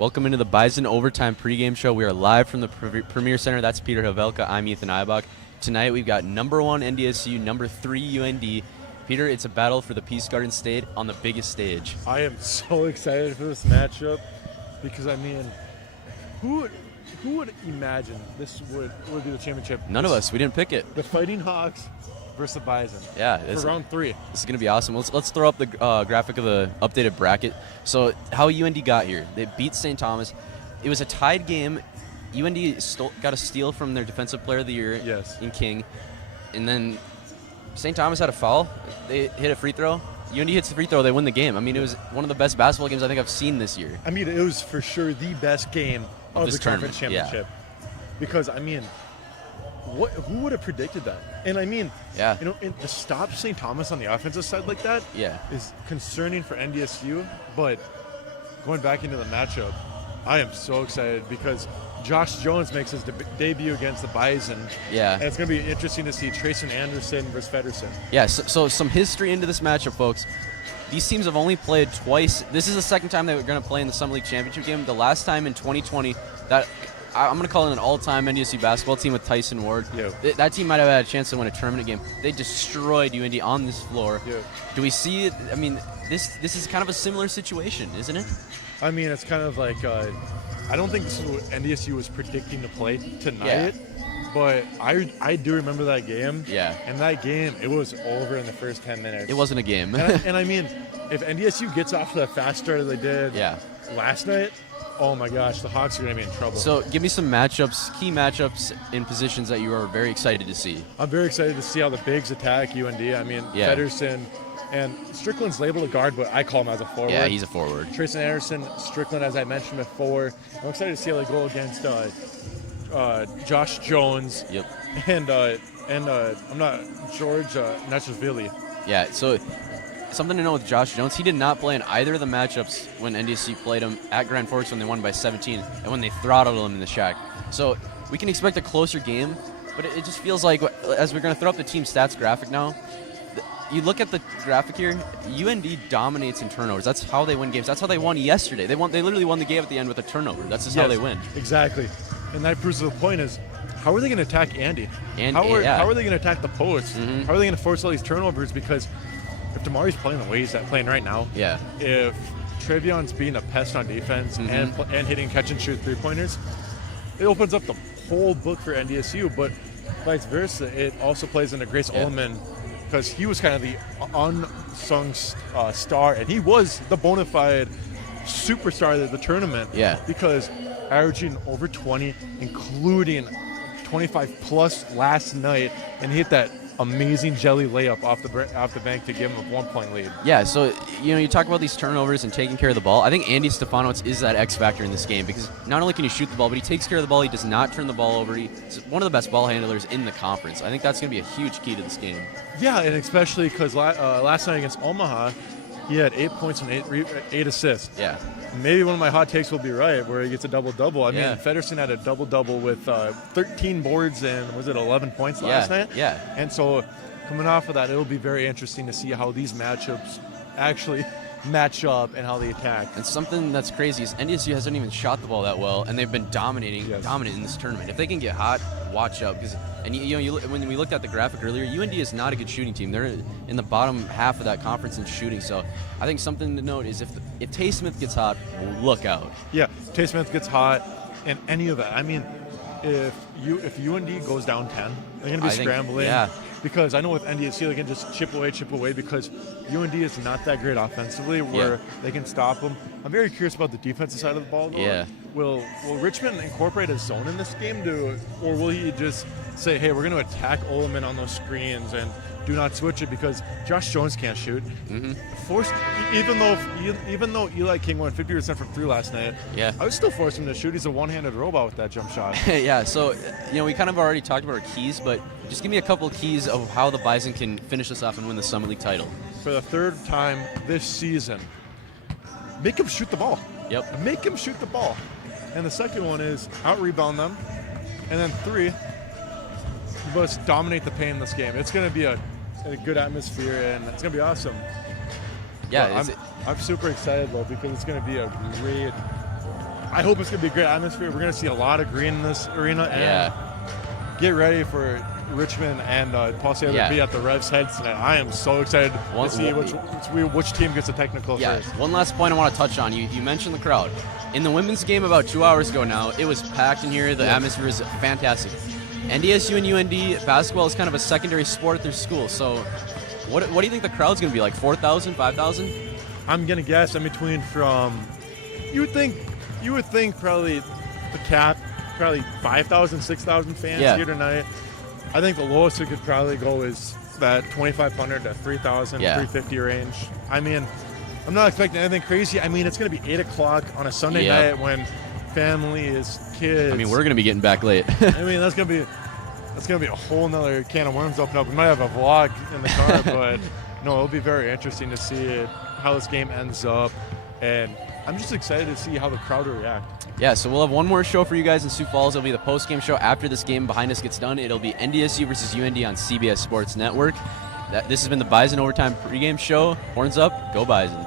Welcome into the Bison Overtime pregame show. We are live from the Premier Center. That's Peter Havelka. I'm Ethan Eibach. Tonight we've got number 1 NDSU, number 3 UND. Peter, it's a battle for the Peace Garden State on the biggest stage. I am so excited for this matchup because, I mean, who would imagine this would be the championship? None of us. We didn't pick it. The Fighting Hawks versus the Bison. Yeah. For round 3. This is going to be awesome. Let's throw up the graphic of the updated bracket. So how UND got here. They beat St. Thomas. It was a tied game. UND got a steal from their Defensive Player of the Year in King. And then St. Thomas had a foul. They hit a free throw. UND hits the free throw. They win the game. I mean, it was one of the best basketball games I think I've seen this year. I mean, it was for sure the best game of the conference championship. Yeah. Because, I mean, who would have predicted that? And, I mean, to stop St. Thomas on the offensive side like that is concerning for NDSU. But going back into the matchup, I am so excited because Josh Jones makes his debut against the Bison. Yeah. And it's going to be interesting to see Trayson Anderson versus Federson. Yeah, so some history into this matchup, folks. These teams have only played twice. This is the second time they were going to play in the Summit League Championship game. The last time in 2020, that I'm going to call it an all-time NDSU basketball team with Tyson Ward. Yeah. That team might have had a chance to win a tournament game. They destroyed UND on this floor. Yeah. Do we see it? I mean, this is kind of a similar situation, isn't it? I mean, it's kind of like I don't think this is what NDSU was predicting to play tonight, but I do remember that game. Yeah. And that game, it was over in the first 10 minutes. It wasn't a game. and I mean, if NDSU gets off to that fast start they did last night, oh my gosh, the Hawks are going to be in trouble. So give me some key matchups in positions that you are very excited to see. I'm very excited to see how the bigs attack UND. I mean, Federson. And Strickland's labeled a guard, but I call him as a forward. Yeah, he's a forward. Trayson Anderson, Strickland, as I mentioned before. I'm excited to see how they go against Josh Jones. Yep. And I'm not George Nashvili. Yeah. So something to know with Josh Jones, he did not play in either of the matchups when NDSU played him at Grand Forks when they won by 17, and when they throttled him in the Shack. So we can expect a closer game, but it just feels like as we're going to throw up the team stats graphic now. You look at the graphic here, UND dominates in turnovers. That's how they win games. That's how they won yesterday. They literally won the game at the end with a turnover. That's just how they win. Exactly. And that proves the point is, how are they going to attack Andy? How are they going to attack the post? Mm-hmm. How are they going to force all these turnovers? Because if Damari's playing the way he's playing right now, if Trevion's being a pest on defense and hitting catch-and-shoot three-pointers, it opens up the whole book for NDSU. But vice versa, it also plays into Grace Ullman, because he was kind of the unsung star, and he was the bona fide superstar of the tournament. Yeah. Because averaging over 20, including 25-plus last night, and he hit that amazing jelly layup off the bank to give him a 1-point lead. Yeah, so you talk about these turnovers and taking care of the ball. I think Andy Stefanowicz is that X factor in this game because not only can he shoot the ball, but he takes care of the ball. He does not turn the ball over. He's one of the best ball handlers in the conference. I think that's going to be a huge key to this game. Yeah, and especially because last night against Omaha, he had 8 points and 8 assists. Yeah. Maybe one of my hot takes will be right, where he gets a double-double. I mean, Federson had a double-double with 13 boards and, was it 11 points last night? Yeah. And so coming off of that, it'll be very interesting to see how these matchups actually match up and how they attack. And something that's crazy is NDSU hasn't even shot the ball that well, and they've been dominant in this tournament. If they can get hot, watch out. When we looked at the graphic earlier, UND is not a good shooting team. They're in the bottom half of that conference in shooting. So I think something to note is if Tay Smith gets hot, look out. Yeah, Tay Smith gets hot, and any of that. I mean, if UND goes down 10, they're going to be scrambling. Because I know with NDSU, they can just chip away because UND is not that great offensively where they can stop them. I'm very curious about the defensive side of the ball, though. Yeah. Will Richmond incorporate a zone in this game, or will he just say, hey, we're going to attack Ullman on those screens and do not switch it because Josh Jones can't shoot. Mm-hmm. Even though Eli King went 50% from 3 last night, I would still force him to shoot. He's a one-handed robot with that jump shot. Yeah, so we kind of already talked about our keys, but just give me a couple of keys of how the Bison can finish this off and win the Summit League title. For the third time this season, make him shoot the ball. Yep. Make him shoot the ball. And the second one is out-rebound them. And then 3, you must dominate the paint in this game. It's going to be a good atmosphere, and it's going to be awesome. Yeah, I'm super excited, though, because it's going to be a I hope it's going to be a great atmosphere. We're going to see a lot of green in this arena. And get ready for Richmond and Paul Saylor to be at the Revs heads tonight. I am so excited to see which team gets a technical first. One last point I want to touch on. You mentioned the crowd. In the women's game about 2 hours ago now, it was packed in here. The atmosphere is fantastic. NDSU and UND, basketball is kind of a secondary sport at their school. So what do you think the crowd's going to be, like 4,000, 5,000? I'm going to guess in between from, you would think probably the cap, probably 5,000, 6,000 fans here tonight. I think the lowest it could probably go is that 2,500 to 3,000, 350 range. I mean, I'm not expecting anything crazy. I mean, it's going to be 8 o'clock on a Sunday night when families, kids. I mean, we're going to be getting back late. I mean, that's going to be a whole nother can of worms open up. We might have a vlog in the car, but no, it'll be very interesting to see how this game ends up. And I'm just excited to see how the crowd will react. Yeah, so we'll have one more show for you guys in Sioux Falls. It'll be the post-game show after this game behind us gets done. It'll be NDSU versus UND on CBS Sports Network. This has been the Bison Overtime pregame show. Horns up, go Bison.